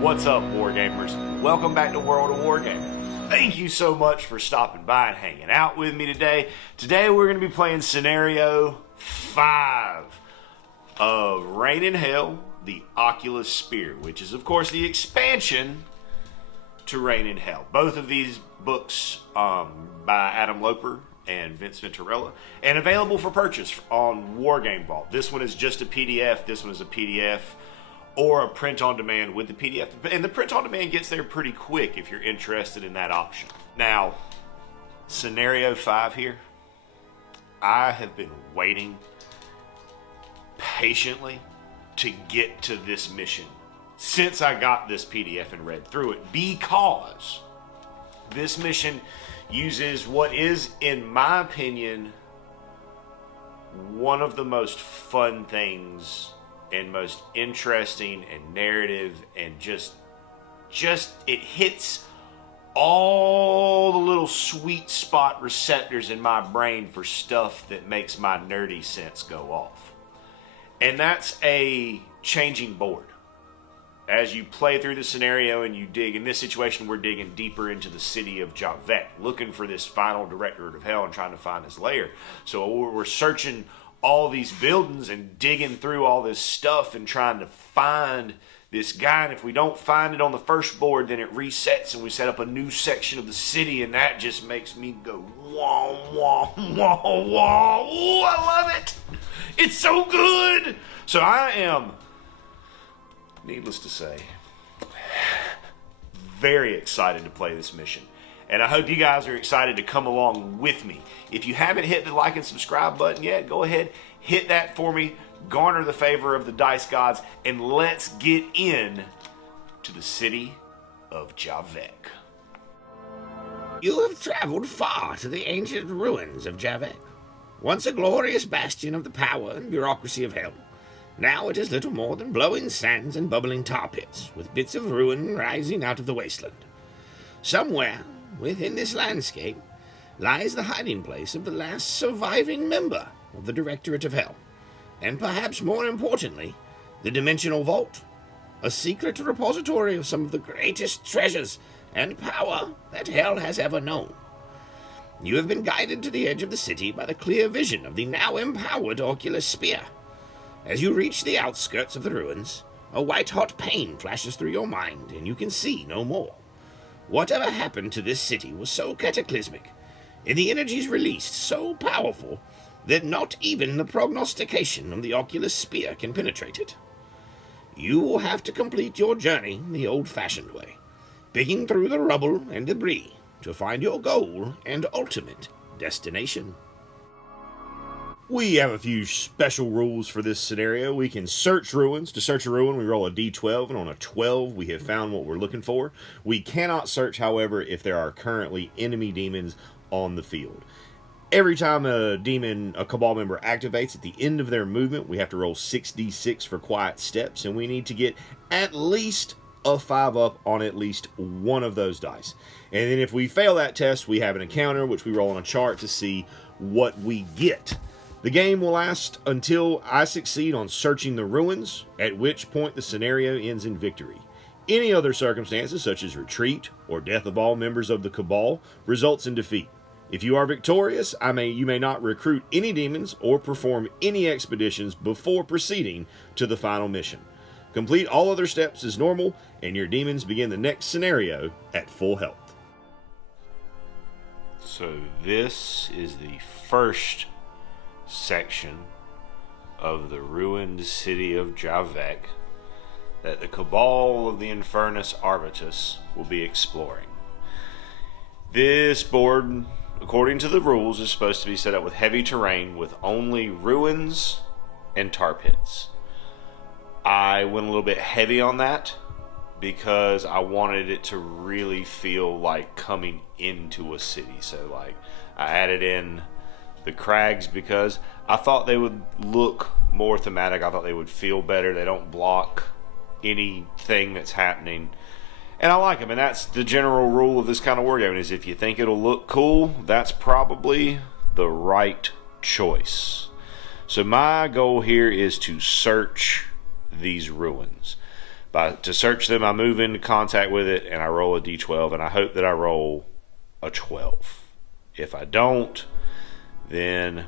What's up, Wargamers? Welcome back to World of Wargaming. Thank you so much for stopping by and hanging out with me today. Today we're going to be playing Scenario 5 of Reign in Hell, the Oculus Spear, which is, of course, the expansion to Reign in Hell. Both of these books by Adam Loper and Vince Venturella, and available for purchase on Wargame Vault. This one is just a PDF. This one is a PDF or a print-on-demand with the PDF. And the print-on-demand gets there pretty quick if you're interested in that option. Now, Scenario 5 here, I have been waiting patiently to get to this mission since I got this PDF and read through it, because this mission uses what is, in my opinion, one of the most fun things and most interesting and narrative, and just it hits all the little sweet spot receptors in my brain for stuff that makes my nerdy sense go off. And that's a changing board. As you play through the scenario and you dig, in this situation we're digging deeper into the city of Javek, looking for this final directorate of hell and trying to find his lair. So we're searching all these buildings and digging through all this stuff and trying to find this guy, and if we don't find it on the first board, then it resets and we set up a new section of the city, and that just makes me go wah wah wah wah. Ooh, I love it. It's so good. So I am, needless to say, very excited to play this mission. And I hope you guys are excited to come along with me. If you haven't hit the like and subscribe button yet, go ahead, hit that for me, garner the favor of the dice gods, and let's get in to the city of Javek. You have traveled far to the ancient ruins of Javek, once a glorious bastion of the power and bureaucracy of hell. Now it is little more than blowing sands and bubbling tar pits, with bits of ruin rising out of the wasteland. Somewhere within this landscape lies the hiding place of the last surviving member of the Directorate of Hell, and perhaps more importantly, the Dimensional Vault, a secret repository of some of the greatest treasures and power that Hell has ever known. You have been guided to the edge of the city by the clear vision of the now empowered Oculus Spear. As you reach the outskirts of the ruins, a white-hot pain flashes through your mind, and you can see no more. Whatever happened to this city was so cataclysmic, and the energies released so powerful, that not even the prognostication of the Oculus Spear can penetrate it. You will have to complete your journey the old-fashioned way, digging through the rubble and debris to find your goal and ultimate destination. We have a few special rules for this scenario. We can search ruins. To search a ruin, we roll a d12, and on a 12, we have found what we're looking for. We cannot search, however, if there are currently enemy demons on the field. Every time a Cabal member activates at the end of their movement, we have to roll 6d6 for quiet steps, and we need to get at least a 5 up on at least one of those dice. And then if we fail that test, we have an encounter, which we roll on a chart to see what we get. The game will last until I succeed on searching the ruins, at which point the scenario ends in victory. Any other circumstances, such as retreat or death of all members of the Cabal, results in defeat. If you are victorious, you may not recruit any demons or perform any expeditions before proceeding to the final mission. Complete all other steps as normal, and your demons begin the next scenario at full health. So this is the first section of the ruined city of Javek that the Cabal of the Infernus Arbitus will be exploring. This board, according to the rules, is supposed to be set up with heavy terrain with only ruins and tar pits. I went a little bit heavy on that because I wanted it to really feel like coming into a city. So like I added in the crags because I thought they would look more thematic. I thought they would feel better. They don't block anything that's happening. And I like them. And that's the general rule of this kind of wargaming, is if you think it'll look cool, that's probably the right choice. So my goal here is to search these ruins. To search them, I move into contact with it, and I roll a d12, and I hope that I roll a 12. If I don't, then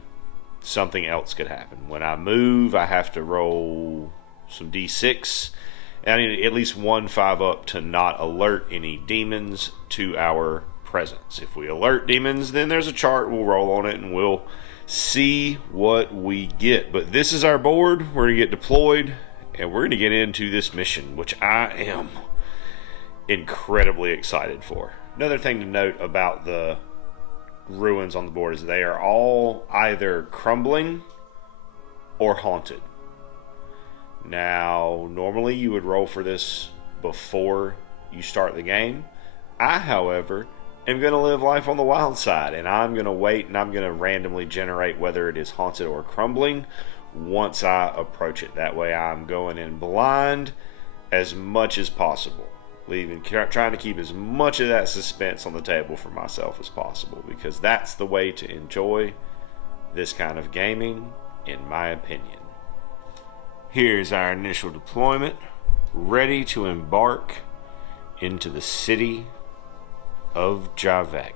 something else could happen. When I move, I have to roll some d6, and I need at least 1 5-up to not alert any demons to our presence. If we alert demons, then there's a chart, we'll roll on it, and we'll see what we get. But this is our board. We're going to get deployed, and we're going to get into this mission, which I am incredibly excited for. Another thing to note about the ruins on the board is they are all either crumbling or haunted. Now, normally you would roll for this before you start the game. I, however, am going to live life on the wild side, and I'm going to wait, and I'm going to randomly generate whether it is haunted or crumbling once I approach it. That way I'm going in blind as much as possible, trying to keep as much of that suspense on the table for myself as possible, because that's the way to enjoy this kind of gaming, in my opinion. Here's our initial deployment, ready to embark into the city of Javek.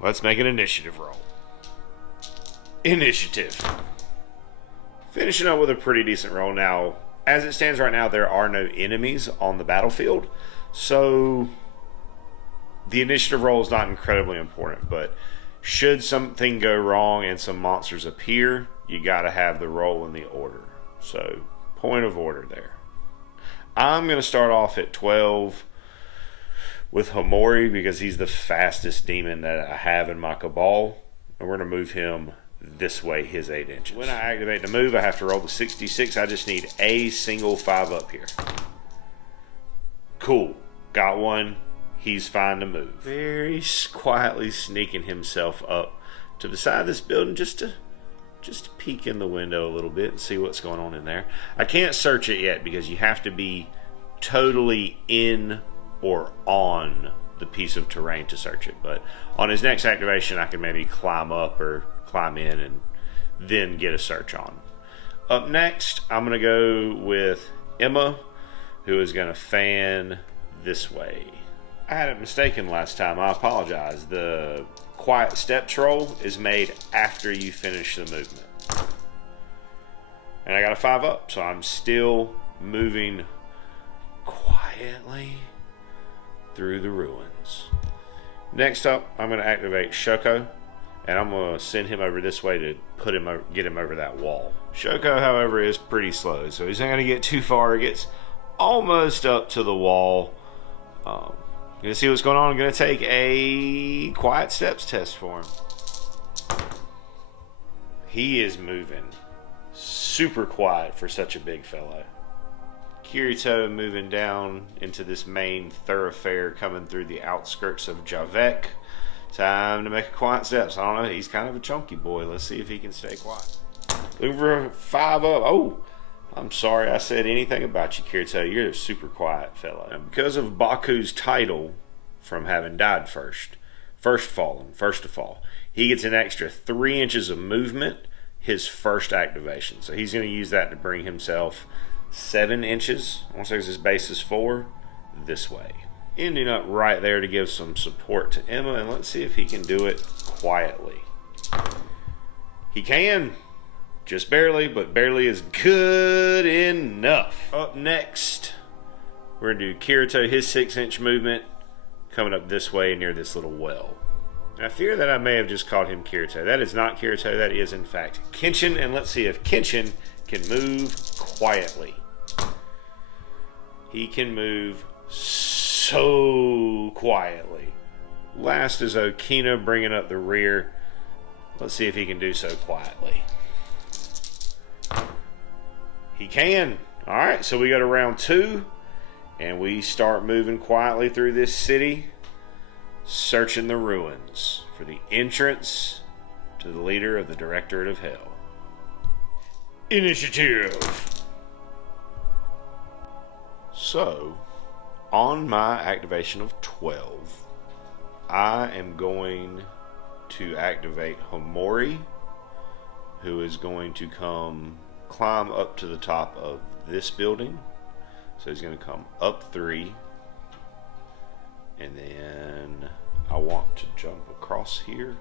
Let's make an initiative roll. Initiative. Finishing up with a pretty decent roll. Now, as it stands right now, there are no enemies on the battlefield, so the initiative roll is not incredibly important, but should something go wrong and some monsters appear, you got to have the roll in the order. So, point of order there. I'm going to start off at 12 with Homori, because he's the fastest demon that I have in my cabal, and we're going to move him this way, his 8 inches. When I activate the move, I have to roll the 66. I just need a single 5-up here. Cool. Got one. He's fine to move. Very quietly sneaking himself up to the side of this building just to peek in the window a little bit and see what's going on in there. I can't search it yet because you have to be totally in or on the piece of terrain to search it. But on his next activation, I can maybe climb up or climb in and then get a search on. Up next, I'm going to go with Emma, who is going to fan this way. I had it mistaken last time. I apologize. The quiet steps roll is made after you finish the movement. And I got a 5-up, so I'm still moving quietly through the ruins. Next up, I'm going to activate Shoko, and I'm going to send him over this way to get him over that wall. Shoko, however, is pretty slow, so he's not going to get too far. He gets almost up to the wall. Gonna see what's going on. I'm gonna take a quiet steps test for him. He is moving super quiet for such a big fellow. Kirito moving down into this main thoroughfare coming through the outskirts of Javek. Time to make a quiet steps. I don't know, he's kind of a chunky boy. Let's see if he can stay quiet. Looking for a 5-up. Oh, I'm sorry I said anything about you, Kirito. You're a super quiet fellow. And because of Baku's title from having died first to fall, he gets an extra 3 inches of movement his first activation. So he's going to use that to bring himself 7 inches. I want to say his base is 4 this way. Ending up right there to give some support to Emma, and let's see if he can do it quietly. He can. Just barely, but barely is good enough. Up next, we're going to do Kirito, his 6-inch movement, coming up this way near this little well. And I fear that I may have just called him Kirito. That is not Kirito, that is in fact Kenshin, and let's see if Kenshin can move quietly. He can move so quietly. Last is Okina bringing up the rear. Let's see if he can do so quietly. He can. Alright, so we go to round 2, and we start moving quietly through this city, searching the ruins for the entrance to the leader of the Directorate of Hell. Initiative. So, on my activation of 12, I am going to activate Homori, who is going to climb up to the top of this building. So he's going to come up 3, and then I want to jump across here.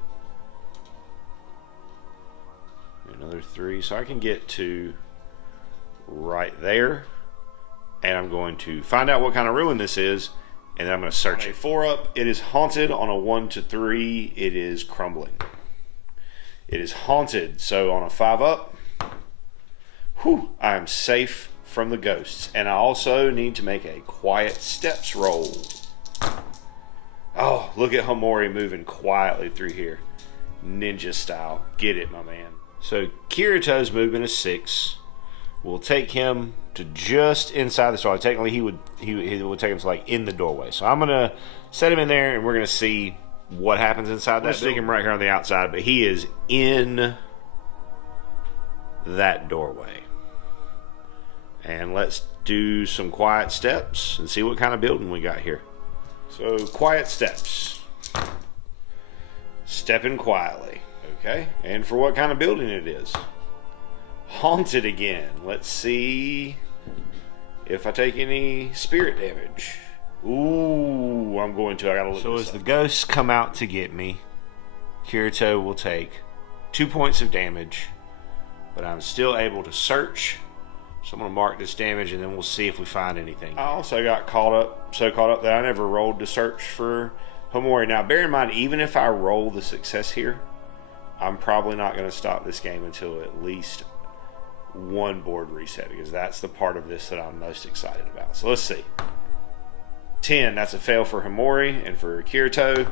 Another 3, so I can get to right there. And I'm going to find out what kind of ruin this is, and then I'm going to search it. 4 up, it is haunted. On a 1 to 3, it is crumbling. It is haunted, so on a 5 up, whew, I am safe from the ghosts. And I also need to make a quiet steps roll. Oh, look at Homori moving quietly through here. Ninja style. Get it, my man. So Kirito's movement is 6. We'll take him to just inside the doorway. Technically, he would take him to like in the doorway. So I'm gonna set him in there, and we're gonna see what happens inside that. We'll stick him right here on the outside, but he is in that doorway. And let's do some quiet steps and see what kind of building we got here. So quiet steps. Stepping quietly. Okay, and for what kind of building it is. Haunted again. Let's see if I take any spirit damage. Ooh, I gotta look. So as the ghosts come out to get me, Kirito will take 2 points of damage, but I'm still able to search. So I'm gonna mark this damage, and then we'll see if we find anything. I also got caught up that I never rolled to search for Homori. Now, bear in mind, even if I roll the success here, I'm probably not going to stop this game until at least one board reset, because that's the part of this that I'm most excited about. So let's see. 10, that's a fail for Homori, and for Kirito,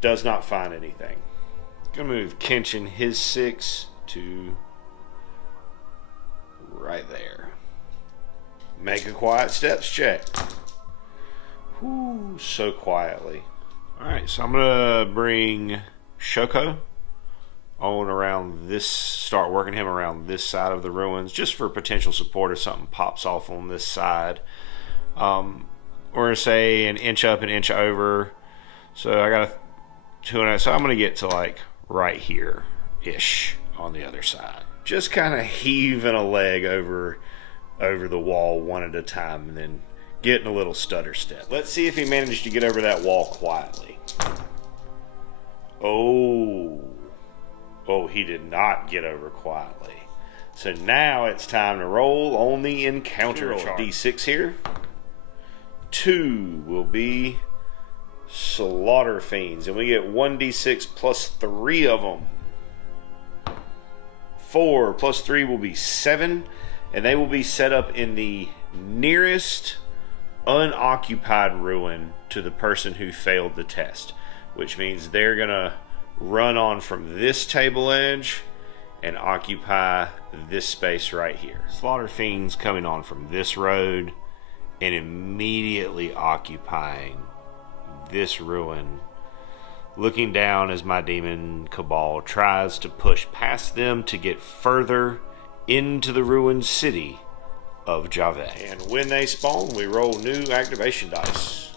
does not find anything. Gonna move Kenshin his 6 to right there. Make a quiet steps check. Whoo, so quietly. Alright, so I'm gonna bring Shoko on around this, start working him around this side of the ruins, just for potential support if something pops off on this side. We're gonna say an inch up, an inch over. So I got a 2.5, so I'm gonna get to like right here ish on the other side. Just kind of heaving a leg over the wall one at a time, and then getting a little stutter step. Let's see if he managed to get over that wall quietly. Oh, he did not get over quietly. So now it's time to roll on the encounter. D6 here. 2 will be Slaughter Fiends, and we get 1d6 plus 3 of them. 4 plus 3 will be 7, and they will be set up in the nearest unoccupied ruin to the person who failed the test, which means they're gonna run on from this table edge and occupy this space right here. Slaughter Fiends coming on from this road and immediately occupying this ruin, looking down as my demon cabal tries to push past them to get further into the ruined city of Javek. And when they spawn, we roll new activation dice.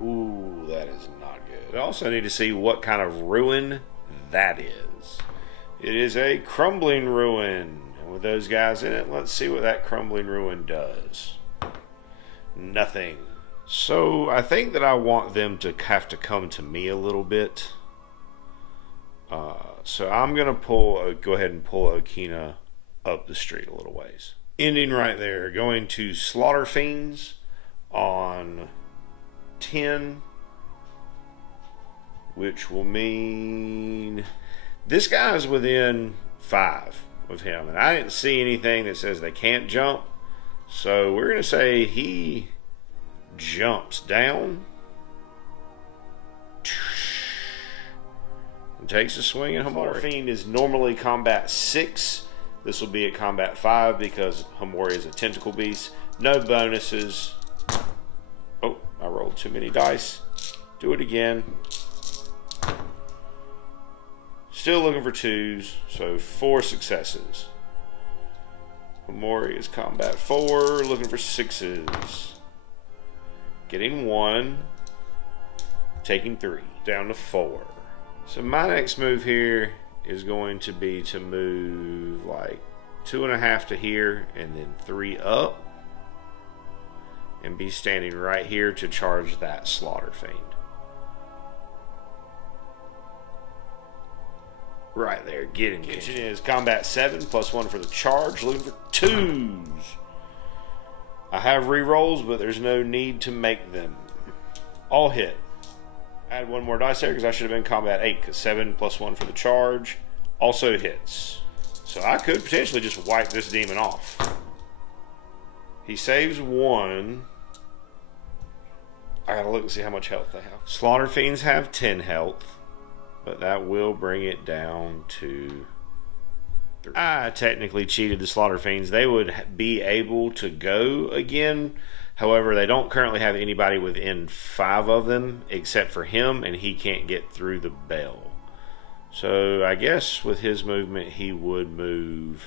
Ooh, that is not good. We also need to see what kind of ruin that is. It is a crumbling ruin. And with those guys in it, let's see what that crumbling ruin does. Nothing. So I think that I want them to have to come to me a little bit. So I'm going to go ahead and pull Okina up the street a little ways. Ending right there. Going to Slaughter Fiends on 10, which will mean this guy's within 5 of him, and I didn't see anything that says they can't jump, so we're going to say he jumps down and takes a swing at Homori. Fiend is normally combat 6. This will be at combat 5 because Homori is a tentacle beast. No bonuses. Oh, I rolled too many dice. Do it again. Still looking for 2s, so 4 successes. Homori is combat 4, looking for 6s. Getting 1, taking 3, down to 4. So my next move here is going to be to move like 2.5 to here and then 3 up. And be standing right here to charge that Slaughter Fiend. Right there, get him. Kitchen is combat 7, +1 for the charge, looking for 2s. I have rerolls, but there's no need to make them. All hit. Add 1 more dice there because I should have been combat 8, because 7 +1 for the charge also hits. So I could potentially just wipe this demon off. He saves 1. I gotta look and see how much health they have. Slaughter Fiends have 10 health, but that will bring it down to 3. I technically cheated the Slaughter Fiends. They would be able to go again. However, they don't currently have anybody within 5 of them except for him, and he can't get through the bell. So I guess with his movement, he would move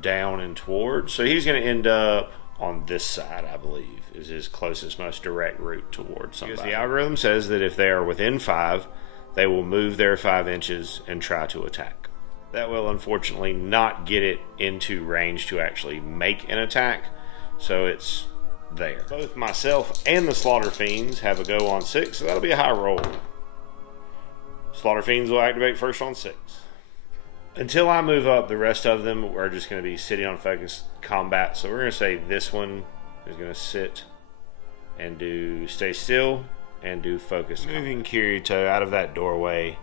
down and toward. So he's going to end up on this side, I believe, is his closest, most direct route towards somebody. Because the algorithm says that if they are within 5, they will move their 5 inches and try to attack. That will unfortunately not get it into range to actually make an attack, so it's there. Both myself and the Slaughter Fiends have a go on 6, so that'll be a high roll. Slaughter Fiends will activate first on 6. Until I move up, the rest of them are just going to be sitting on focus combat. So we're going to say this one is going to sit and do stay still and do focus. Moving Kirito out of that doorway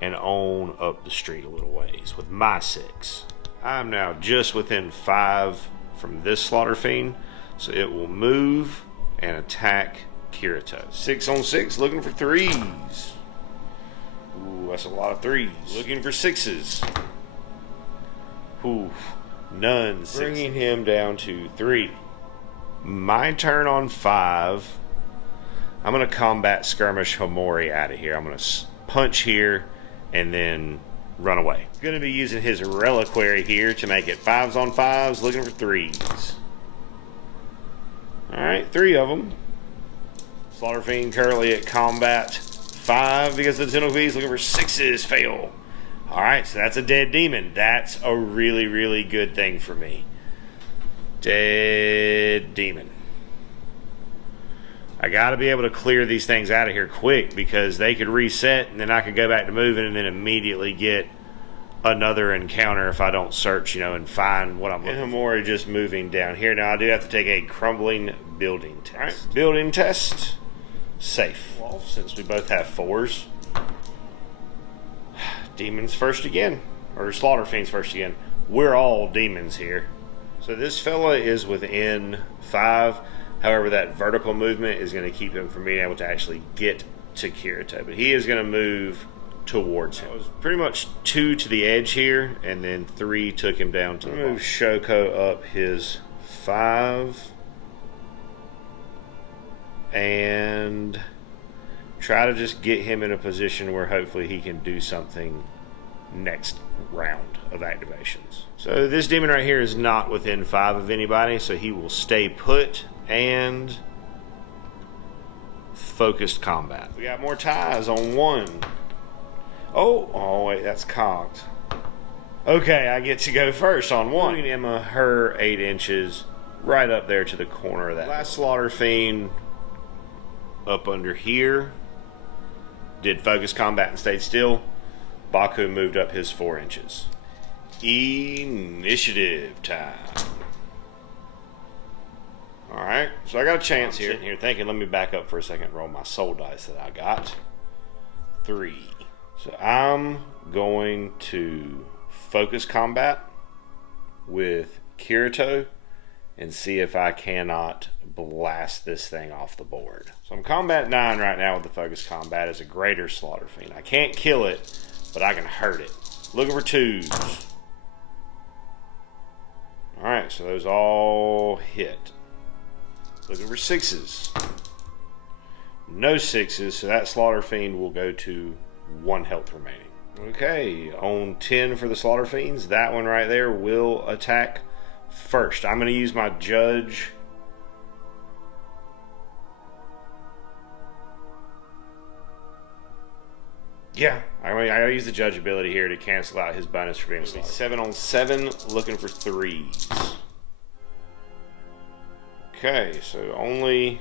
and on up the street a little ways with my 6. I'm now just within 5 from this Slaughter Fiend, so it will move and attack Kirito. 6 on 6, looking for 3s. Ooh, that's a lot of 3s. Looking for 6s. Ooh, none. Bringing him down to 3. My turn on 5. I'm going to combat skirmish Homori out of here. I'm going to punch here and then run away. Going to be using his reliquary here to make it 5s on 5s, looking for 3s. Alright, 3 of them. Slaughter Fiend currently at combat 5 because of the Tentacle Beast, looking for 6s, fail. Alright, so that's a dead demon. That's a really, really good thing for me. Dead demon. I got to be able to clear these things out of here quick because they could reset and then I could go back to moving and then immediately get another encounter if I don't search, and find what I'm looking for. And Homori just moving down here. Now I do have to take a crumbling building test. Alright, building test. Safe. Well, since we both have 4s. Demons first again. Or Slaughter Fiends first again. We're all demons here. So this fella is within 5. However, that vertical movement is going to keep him from being able to actually get to Kirito. But he is going to move towards him. It was pretty much 2 to the edge here, and then 3 took him down to the bottom. Move Shoko up his 5. And try to just get him in a position where hopefully he can do something next round of activations. So this demon right here is not within 5 of anybody, so he will stay put and focused combat. We got more ties on 1. Oh wait, that's cocked. Okay, I get to go first on 1. Moving Emma her 8 inches right up there to the corner of that. Last Slaughter Fiend up under here did focus combat and stayed still. Baku moved up his 4 inches. Initiative time. Alright, so I got a chance here. Sitting here thinking, let me back up for a second, roll my soul dice that I got. 3. So I'm going to focus combat with Kirito and see if I cannot blast this thing off the board. So I'm combat 9 right now with the focus combat as a greater Slaughter Fiend. I can't kill it, but I can hurt it. Looking for 2s. Alright, so those all hit. Looking for 6s. No 6s, so that Slaughter Fiend will go to 1 health remaining. Okay, on 10 for the Slaughter Fiends. That one right there will attack first. I'm going to use my Judge. Yeah, I use the Judge ability here to cancel out his bonus for being slaughtered. 7 on 7, looking for 3s. Okay, so only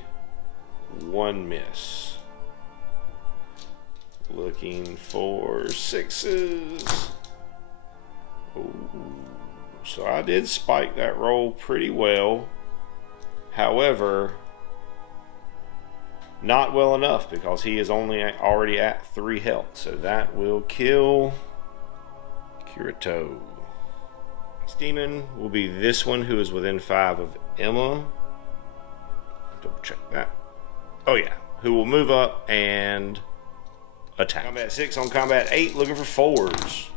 1 miss. Looking for 6s. Ooh. So I did spike that roll pretty well. However, not well enough because he is already at 3 health. So that will kill Kirito. This demon will be this one who is within 5 of Emma. Double check that. Oh yeah. Who will move up and attack. Combat 6 on combat 8, looking for 4s.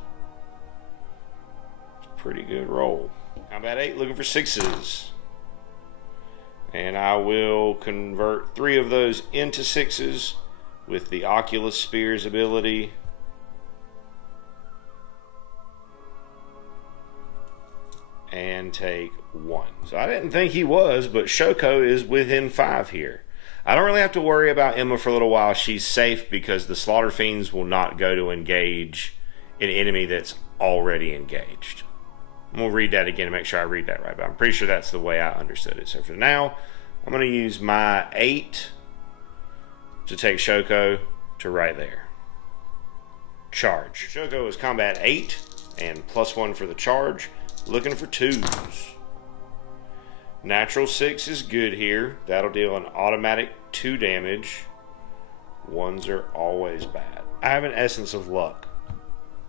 Pretty good roll. Combat 8, looking for 6s. And I will convert 3 of those into 6s with the Oculus Spear's ability. And take 1. So I didn't think he was, but Shoko is within 5 here. I don't really have to worry about Emma for a little while. She's safe because the Slaughter Fiends will not go to engage an enemy that's already engaged. I'm going to read that again to make sure I read that right, but I'm pretty sure that's the way I understood it. So for now, I'm going to use my 8 to take Shoko to right there. Charge. Shoko is combat 8 and +1 for the charge. Looking for 2s. Natural 6 is good here. That'll deal an automatic 2 damage. 1s are always bad. I have an Essence of Luck.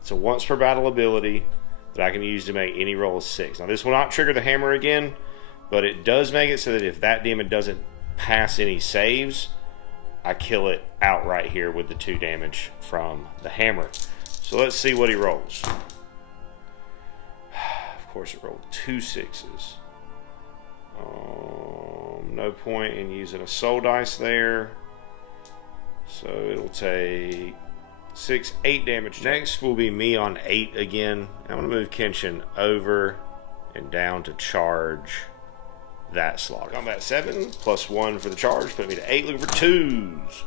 It's a once per battle ability that I can use to make any roll a 6. Now this will not trigger the hammer again, but it does make it so that if that demon doesn't pass any saves, I kill it outright here with the 2 damage from the hammer. So let's see what he rolls. Of course it rolled 2 6s. No point in using a soul dice there. So it'll take 6, 8 damage. Next will be me on 8 again. I'm going to move Kenshin over and down to charge that slaughter. Combat 7, +1 for the charge. Put me to 8, looking for 2s.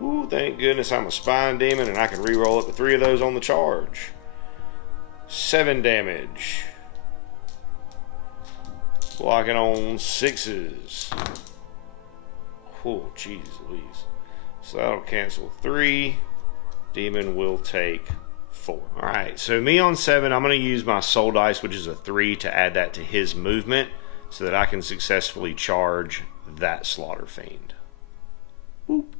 Ooh, thank goodness I'm a spine demon and I can re-roll up to 3 of those on the charge. 7 damage. Blocking on 6s. Oh, jeez Louise. So that'll cancel 3. Demon will take 4. Alright, so me on 7, I'm going to use my soul dice, which is a 3, to add that to his movement so that I can successfully charge that Slaughter Fiend. Whoop.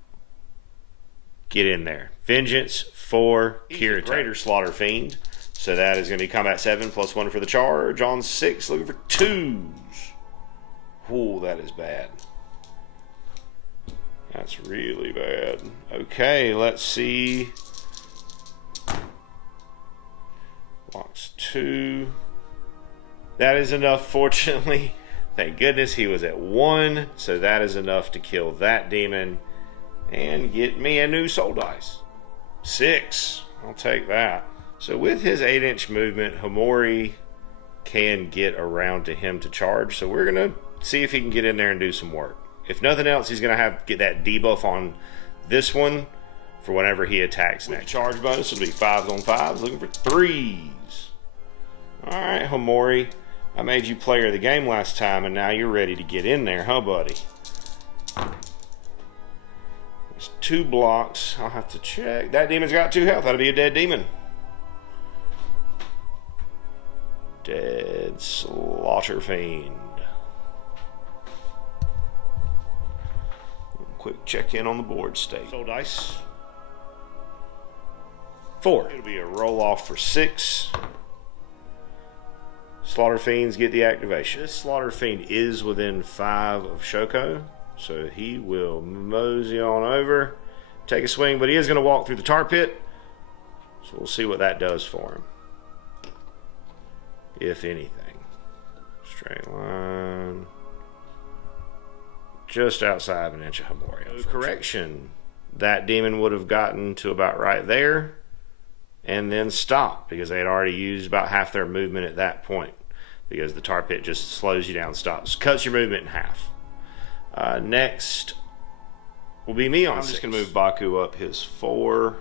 Get in there. Vengeance for Kirito. Greater Slaughter Fiend. So that is going to be combat 7, +1 for the charge. On 6, looking for 2s. Ooh, that is bad. That's really bad. Okay, let's see. Blocks 2. That is enough, fortunately. Thank goodness he was at 1. So that is enough to kill that demon and get me a new soul dice. 6. I'll take that. So with his 8-inch movement, Homori can get around to him to charge. So we're going to see if he can get in there and do some work. If nothing else, he's going to get that debuff on this one for whenever he attacks next. With the charge bonus, it'll be 5s on 5s, looking for 3s. Alright, Homori. I made you player of the game last time, and now you're ready to get in there, huh, buddy? There's 2 blocks. I'll have to check. That demon's got 2 health. That'll be a dead demon. Dead Slaughter Fiend. Quick check in on the board state. Soul dice. 4. It'll be a roll off for 6. Slaughter Fiends get the activation. This Slaughter Fiend is within 5 of Shoko, so he will mosey on over, take a swing, but he is going to walk through the tar pit. So we'll see what that does for him, if anything. Straight line. Just outside of an inch of Homori. No correction. that demon would have gotten to about right there and then stopped, because they had already used about half their movement at that point, because the tar pit just slows you down, stops, cuts your movement in half. Next will be me on I'm 6. Just going to move Baku up his 4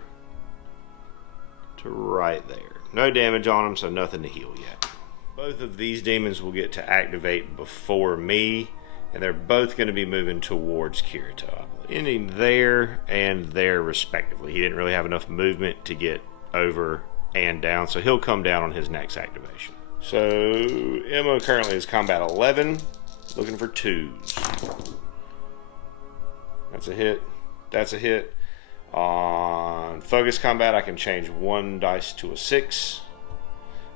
to right there. No damage on him, so nothing to heal yet. Both of these demons will get to activate before me, and they're both going to be moving towards Kirito, I believe. Ending there and there respectively. He didn't really have enough movement to get over and down, so he'll come down on his next activation. So Emma currently is combat 11, looking for 2s. That's a hit. That's a hit. On focus combat, I can change 1 dice to a 6.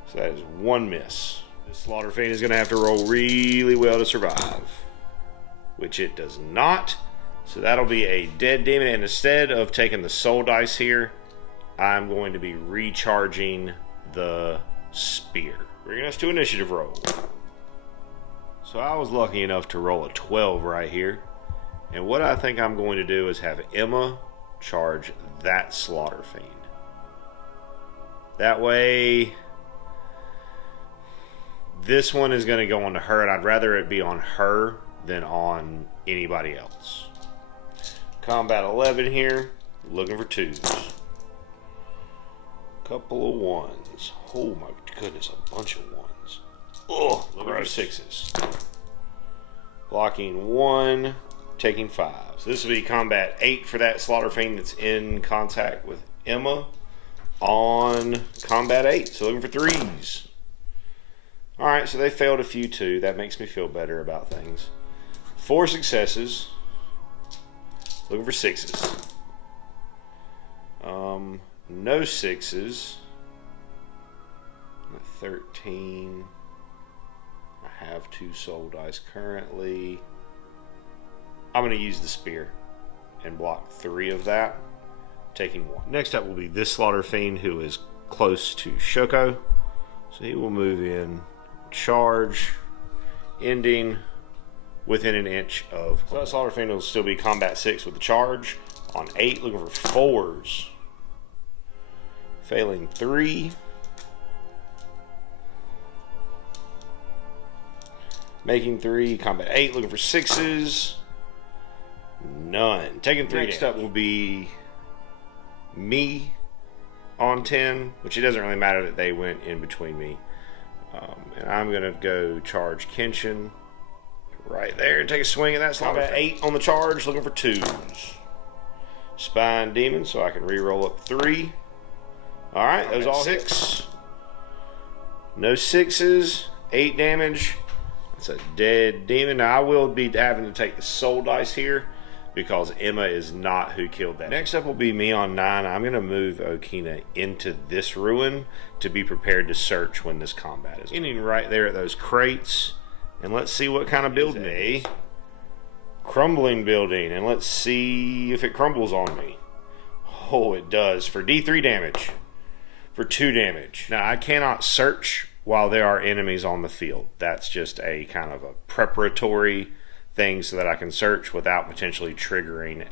So that is 1 miss. This Slaughter Fiend is going to have to roll really well to survive, which it does not. So that'll be a dead demon, and instead of taking the soul dice here, I'm going to be recharging the spear. Bringing us to initiative roll. So I was lucky enough to roll a 12 right here. And what I think I'm going to do is have Emma charge that Slaughter Fiend. That way, this one is going to go on to her, and I'd rather it be on her than on anybody else. Combat 11 here, looking for 2s. Couple of 1s. Oh my goodness, a bunch of 1s. Oh, looking for 6s. Blocking 1, taking 5. So this will be combat 8 for that Slaughter Fiend that's in contact with Emma on combat 8. So looking for 3s. Alright, so they failed a few too. That makes me feel better about things. 4 successes. Looking for 6s. No 6s. I'm at 13. I have 2 soul dice currently. I'm going to use the spear and block 3 of that, taking 1. Next up will be this Slaughter Fiend, who is close to Shoko. So he will move in, charge, ending within an inch of. So that Slaughter Fiend will still be combat 6 with the charge. On 8, looking for 4s. Failing 3. Making 3, combat 8, looking for 6s. None. Taking 3 Next damage. Up will be me on 10, which it doesn't really matter that they went in between me. And I'm going to go charge Kenshin right there and take a swing at that slot. Combat 8 on the charge, looking for 2s. Spine Demon, so I can re-roll up 3. Alright, those all 6. No 6s. 8 damage. That's a dead demon. Now I will be having to take the soul dice here, because Emma is not who killed that. Next up will be me on 9. I'm going to move Okina into this ruin to be prepared to search when this combat is ending right there at those crates. And let's see what kind of building it is. Crumbling building. And let's see if it crumbles on me. Oh, it does. For D3 damage. For 2 damage. Now, I cannot search while there are enemies on the field. That's just a kind of a preparatory thing so that I can search without potentially triggering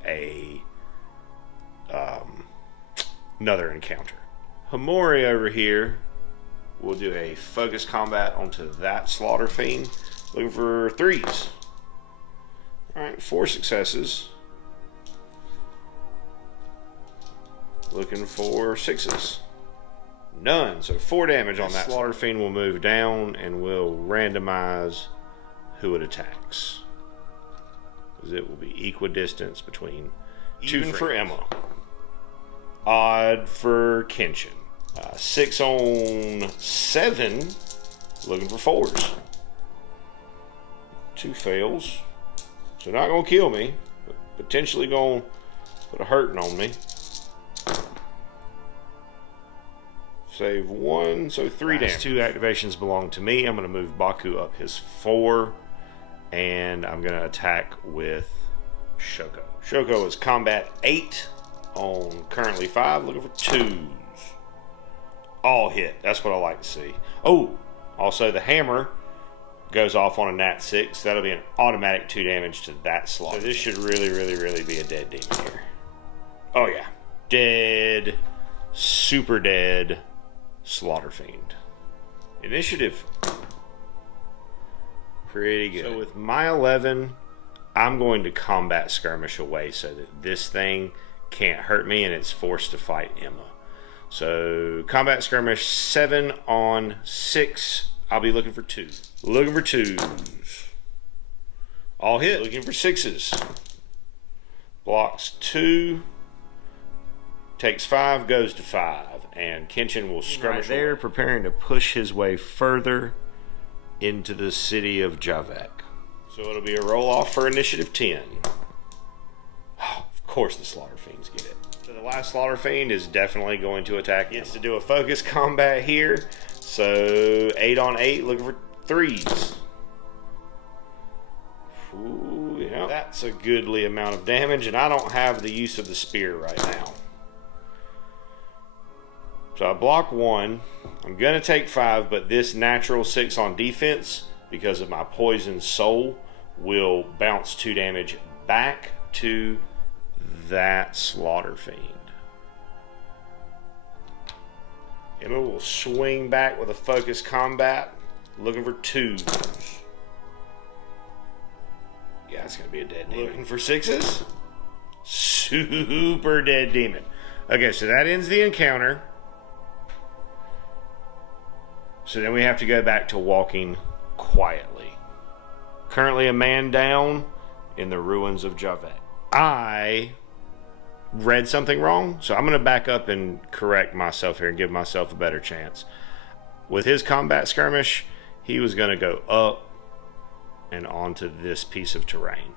another encounter. Hamori over here will do a focus combat onto that Slaughter Fiend, looking for 3s. Alright, 4 successes. Looking for 6s. None, so 4 damage on that. Slaughter Fiend will move down and will randomize who it attacks. It will be equidistance between 2 even for Emma. Odd for Kenshin. 6 on 7. Looking for 4s. 2 fails. So not going to kill me, but potentially going to put a hurting on me. Save 1, so 3 damage. 2 activations belong to me. I'm going to move Baku up his 4. And I'm going to attack with Shoko. Shoko is combat 8 on currently 5, looking for 2s. All hit. That's what I like to see. Oh, also the hammer goes off on a nat 6. That'll be an automatic 2 damage to that slot. So this should really be a dead demon here. Oh yeah, dead, super dead, Slaughter Fiend. Initiative. Pretty good. So with my 11, I'm going to combat skirmish away so that this thing can't hurt me and it's forced to fight Emma. So combat skirmish 7 on 6. I'll be looking for 2. Looking for 2s. All hit. Looking for 6s. Blocks 2. Takes 5, goes to 5. And Kenshin will skirmish right there, preparing to push his way further into the city of Javek. So it'll be a roll-off for initiative 10. Oh, of course the Slaughter Fiends get it. So the last Slaughter Fiend is definitely going to attack. Gets to do a focus combat here. So 8 on 8, looking for 3s. Ooh, yeah, that's a goodly amount of damage, and I don't have the use of the spear right now. So I block 1. I'm going to take 5, but this natural 6 on defense, because of my poison soul, will bounce 2 damage back to that Slaughter Fiend. Emma will swing back with a focus combat, looking for 2s. Yeah, it's going to be a dead demon. Looking for 6s. Super dead demon. Okay, so that ends the encounter. So then we have to go back to walking quietly. Currently a man down in the ruins of Javek. I read something wrong, so I'm going to back up and correct myself here and give myself a better chance. With his combat skirmish, he was going to go up and onto this piece of terrain.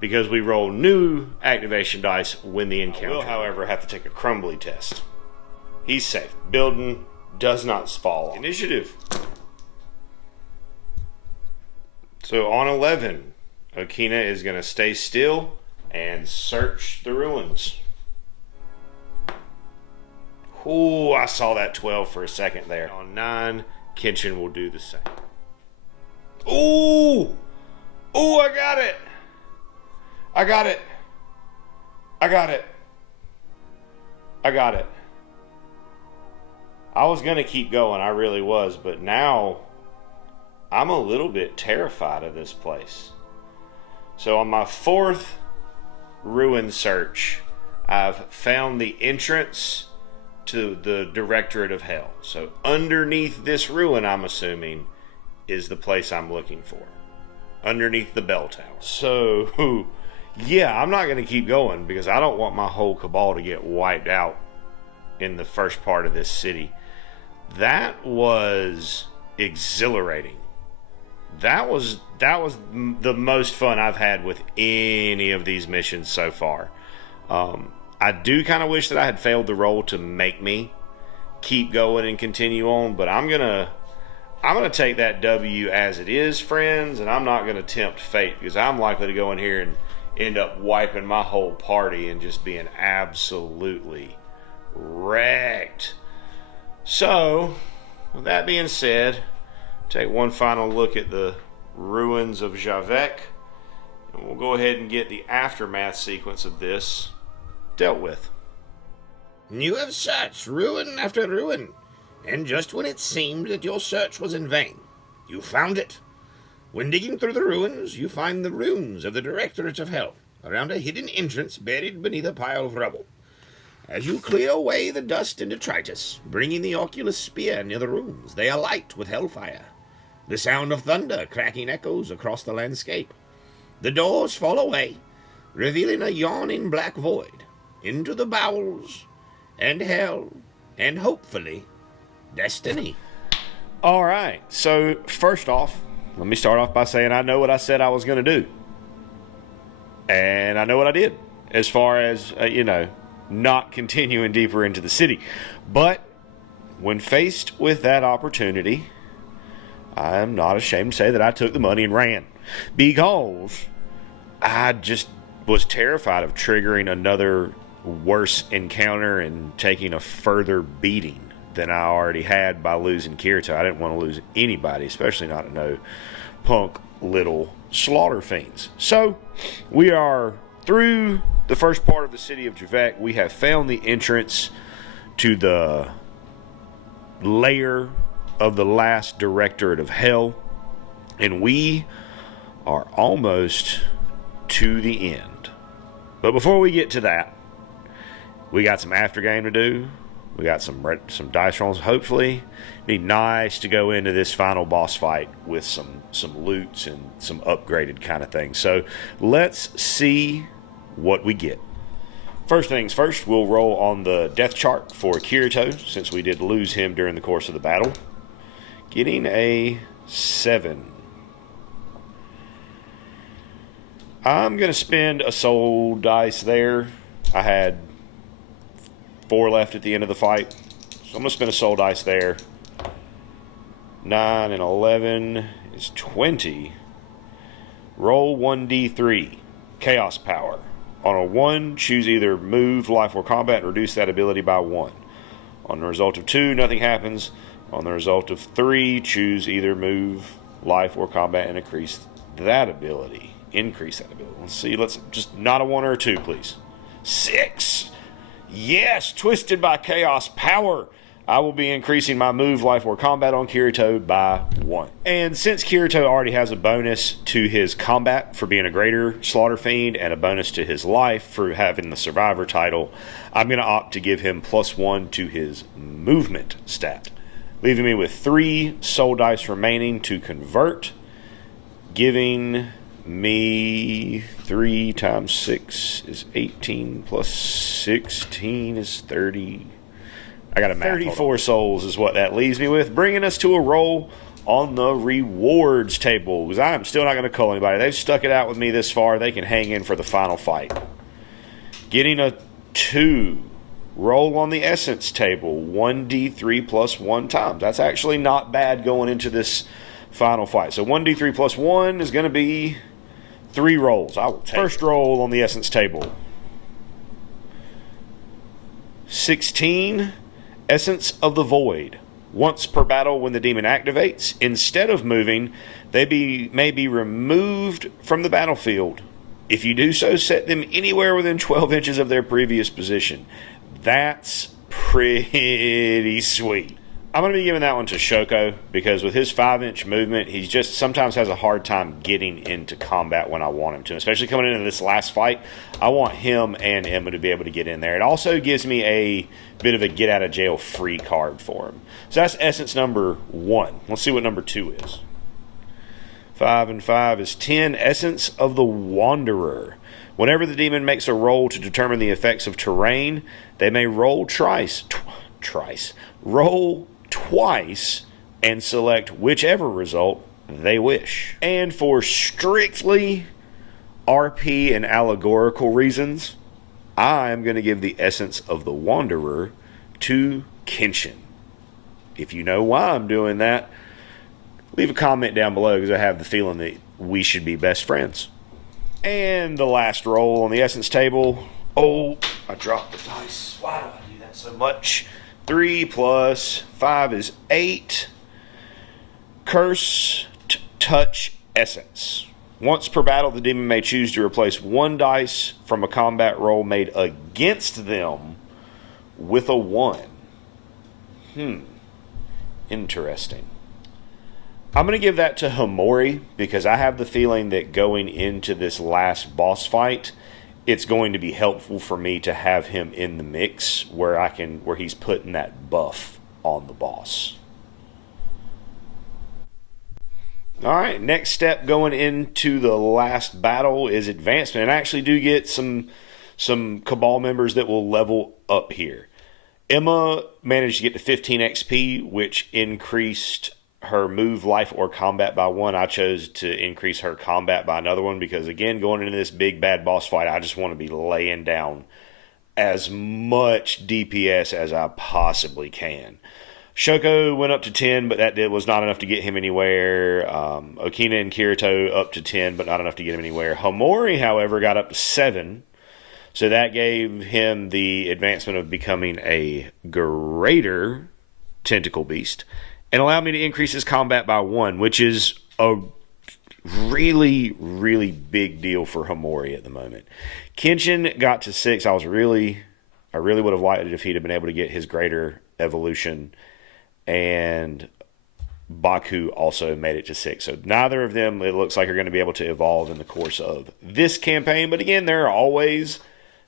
Because we roll new activation dice when the encounter. I will, however, have to take a crumbly test. He's safe. Building does not fall. Initiative. So on 11, Okina is going to stay still and search the ruins. Ooh, I saw that 12 for a second there. On 9, Kenshin will do the same. Ooh! Ooh, I got it! I got it! I got it! I got it. I was going to keep going, I really was, but now I'm a little bit terrified of this place. So on my 4th ruin search, I've found the entrance to the Directorate of Hell. So underneath this ruin, I'm assuming, is the place I'm looking for. Underneath the bell tower. So, yeah, I'm not going to keep going because I don't want my whole cabal to get wiped out in the first part of this city. That was exhilarating. That was the most fun I've had with any of these missions so far. I do kind of wish that I had failed the roll to make me keep going and continue on, but I'm gonna take that W as it is, friends, and I'm not gonna tempt fate because I'm likely to go in here and end up wiping my whole party and just being absolutely wrecked. So, with that being said, take one final look at the ruins of Javek, and we'll go ahead and get the aftermath sequence of this dealt with. You have searched ruin after ruin, and just when it seemed that your search was in vain, you found it. When digging through the ruins, you find the runes of the Directorate of Hell around a hidden entrance buried beneath a pile of rubble. As you clear away the dust and detritus, bringing the Oculus Spear near the ruins, they alight with hellfire. The sound of thunder cracking echoes across the landscape. The doors fall away, revealing a yawning black void into the bowels and hell and hopefully destiny. All right, so first off, let me start off by saying I know what I said I was going to do. And I know what I did as far as, not continuing deeper into the city. But when faced with that opportunity, I'm not ashamed to say that I took the money and ran. Because I just was terrified of triggering another worse encounter and taking a further beating than I already had by losing Kirito. I didn't want to lose anybody, especially not no punk little slaughter fiends. So we are through the first part of the city of Javek, we have found the entrance to the lair of the last Directorate of Hell, and we are almost to the end. But before we get to that, we got some after game to do. We got some dice rolls. Hopefully, it'd be nice to go into this final boss fight with some loots and some upgraded kind of things. So let's see what we get. First things first, we'll roll on the death chart for Kirito, since we did lose him during the course of the battle. Getting a 7. I'm going to spend a soul dice there. I had 4 left at the end of the fight, so I'm going to spend a soul dice there. 9 and 11 is 20. Roll 1d3. Chaos power. On a 1, choose either move, life, or combat and reduce that ability by 1. On the result of 2, nothing happens. On the result of 3, choose either move, life, or combat and increase that ability. Let's see, let's just not a 1 or a 2, please. 6. Yes, twisted by chaos power. I will be increasing my move, life, or combat on Kirito by 1. And since Kirito already has a bonus to his combat for being a greater slaughter fiend and a bonus to his life for having the survivor title, I'm going to opt to give him +1 to his movement stat, leaving me with 3 soul dice remaining to convert, giving me 3 times 6 is 18 plus 16 is 30. I got a math. 34 souls is what that leaves me with, bringing us to a roll on the rewards table, because I'm still not going to call anybody. They've stuck it out with me this far. They can hang in for the final fight. Getting a 2. Roll on the essence table, 1d3 plus 1 times. That's actually not bad going into this final fight. So 1d3 plus 1 is going to be 3 rolls. I will take first roll on the essence table. 16. Essence of the Void. Once per battle, when the demon activates, instead of moving, they may be removed from the battlefield. If you do so, set them anywhere within 12 inches of their previous position. That's pretty sweet. I'm going to be giving that one to Shoko, because with his 5-inch movement, he just sometimes has a hard time getting into combat when I want him to. Especially coming into this last fight, I want him and Emma to be able to get in there. It also gives me a bit of a get-out-of-jail-free card for him. So that's essence number 1. Let's see what number 2 is. 5 and 5 is 10. Essence of the Wanderer. Whenever the demon makes a roll to determine the effects of terrain, they may roll roll twice and select whichever result they wish. And for strictly RP and allegorical reasons, I'm going to give the essence of the Wanderer to Kenshin. If you know why I'm doing that, leave a comment down below, because I have the feeling that we should be best friends. And the last roll on the essence table. Oh, I dropped the dice. Why do I do that so much? 3 plus 5 is 8. Curse, touch, essence. Once per battle, the demon may choose to replace 1 dice from a combat roll made against them with a 1. Interesting. I'm going to give that to Himori, because I have the feeling that going into this last boss fight, it's going to be helpful for me to have him in the mix where he's putting that buff on the boss. All right, next step going into the last battle is advancement. And I actually do get some Cabal members that will level up here. Emma managed to get to 15 XP, which increased her move, life, or combat by 1. I chose to increase her combat by another 1, because again, going into this big bad boss fight, I just want to be laying down as much DPS as I possibly can. Shoko went up to 10, but that was not enough to get him anywhere. Okina and Kirito up to 10, but not enough to get him anywhere. Himori, however, got up to 7, so that gave him the advancement of becoming a greater tentacle beast, and allowed me to increase his combat by 1, which is really, really big deal for Hamori at the moment. Kenshin got to 6. I really would have liked it if he'd have been able to get his greater evolution, and Baku also made it to 6. So neither of them, it looks like, are going to be able to evolve in the course of this campaign. But again, there are always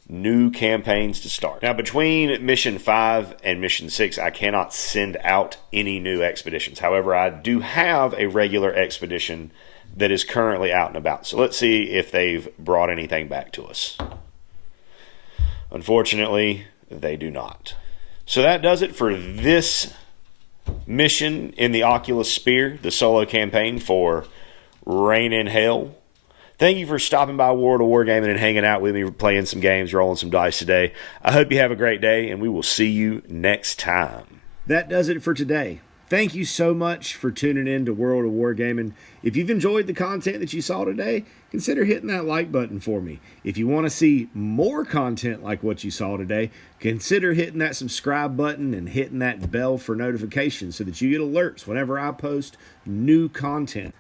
new campaigns to start. Now, between Mission 5 and Mission 6, I cannot send out any new expeditions. However, I do have a regular expedition that is currently out and about. So let's see if they've brought anything back to us. Unfortunately, they do not. So that does it for this mission in the Oculus Spear, the solo campaign for Reign in Hell. Thank you for stopping by World of Wargaming and hanging out with me, playing some games, rolling some dice today. I hope you have a great day, and we will see you next time. That does it for today. Thank you so much for tuning in to World of Wargaming. If you've enjoyed the content that you saw today, consider hitting that like button for me. If you want to see more content like what you saw today, consider hitting that subscribe button and hitting that bell for notifications so that you get alerts whenever I post new content.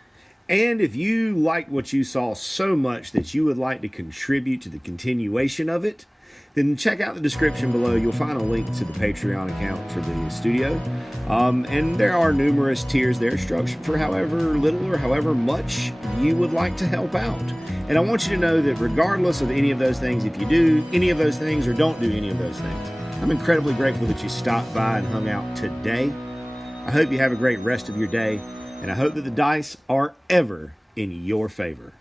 And if you liked what you saw so much that you would like to contribute to the continuation of it, then check out the description below. You'll find a link to the Patreon account for the studio. And there are numerous tiers there structured for however little or however much you would like to help out. And I want you to know that regardless of any of those things, if you do any of those things or don't do any of those things, I'm incredibly grateful that you stopped by and hung out today. I hope you have a great rest of your day, and I hope that the dice are ever in your favor.